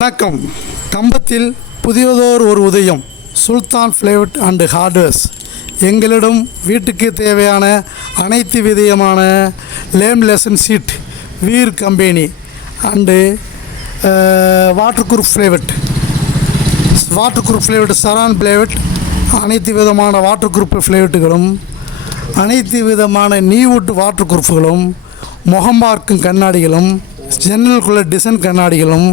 வணக்கம். கம்பத்தில் புதியதோர் ஒரு உதயம். Sultan plywood and hardwares. எங்களிடம் வீட்டுக்கு தேவையான அனைத்து விதமான lamination sheet, Veer company and waterproof plywood, Sharon plywood, அனைத்து விதமான வாட்டர் ப்ரூஃப் பிளைவுட்டுகளும், அனைத்து விதமான நீவுட் வாட்டர் ப்ரூஃப்களும், முகம் பார்க்கும் கண்ணாடிகளும், ஜன்னலுக்குள்ள டிசைன் கண்ணாடிகளும்,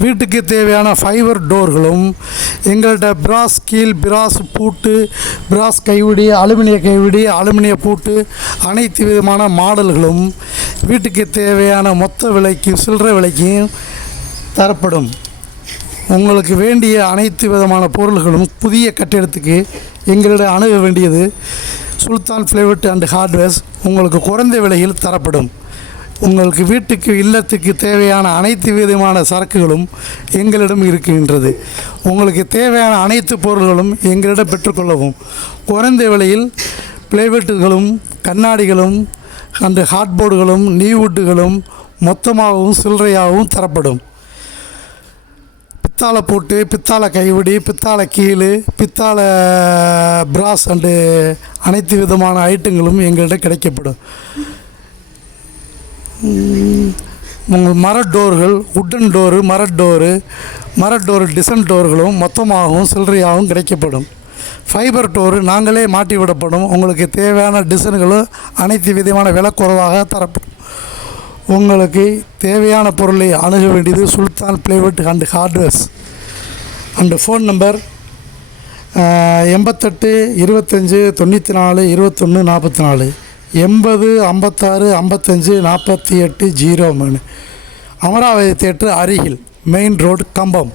வீட்டுக்கு தேவையான ஃபைபர் டோர்களும், எங்கள்கிட்ட பிராஸ் கீல், பிராஸ் பூட்டு, பிராஸ் கைவிடி, அலுமினிய கைவிடி, அலுமினிய பூட்டு, அனைத்து விதமான மாடல்களும் வீட்டுக்கு தேவையான மொத்த விலைக்கு சில்லறை விலைக்கும் தரப்படும். உங்களுக்கு வேண்டிய அனைத்து விதமான பொருள்களும் புதிய கட்டிடத்துக்கு எங்களிடம் அணுக வேண்டியது சுல்தான் பிளைவுட் அண்ட் ஹார்ட்வேர்ஸ் உங்களுக்கு குறைந்த விலையில் தரப்படும். உங்களுக்கு வீட்டுக்கு இல்லத்துக்கு தேவையான அனைத்து விதமான சரக்குகளும் எங்களிடம் இருக்கின்றது. உங்களுக்கு தேவையான அனைத்து பொருள்களும் எங்களிடம் பெற்றுக்கொள்ளவும் குறைந்த விலையில் பிளைவுட்டுகளும், கண்ணாடிகளும், அந்த ஹார்ட்போர்டுகளும், நீவுட்டுகளும் மொத்தமாகவும் சில்லறையாகவும் தரப்படும். பித்தாளை பூட்டு, பித்தாளை கைவிடி, பித்தாளை கீழ், பித்தாளை பிராஸ் அண்டு அனைத்து விதமான ஐட்டங்களும் எங்களிடம் கிடைக்கப்படும். உங்கள் மர டோர்கள், உட்டன் டோரு, மர டோரு டிசைன் டோர்களும் மொத்தமாகவும் சில்லறையாகவும் கிடைக்கப்படும். ஃபைபர் டோரு நாங்களே மாட்டி விடப்படும். உங்களுக்கு தேவையான டிசைன்களும் அனைத்து விதமான விலை குறைவாக தரப்படும். உங்களுக்கு தேவையான பொருளை அணுக வேண்டியது Sultan plywood and hardwares. And phone number 88 25 94 21 44, 80 56 55 48 03. Amaravathi theatre அருகில், மெயின் ரோடு, கம்பம்.